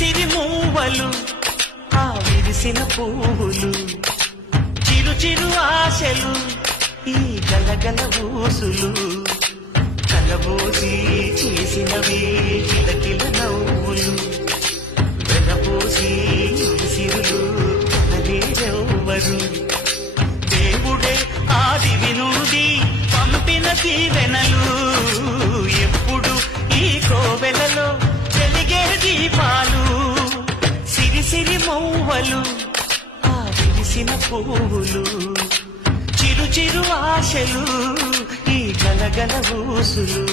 సిరి మూవలు ఆ విరిసిన పువ్వులు చిరు చిరు ఆశలు ఈ గలగల ఊసులు కలబోసి చేసినవి కిలకిల నవ్వులు వెనపోసి సిరులు కనలేరెవ్వరు దేవుడే ఆదివి నుండి పంపిన దీవెనలు ఎప్పుడు ఈ కోవెలలో వెలిగే దీపాలు సిరి సిరి మౌవలు ఆ విరిసిన పువ్వులు చిరు చిరు ఆశలు ఈ గలగల ఊసులు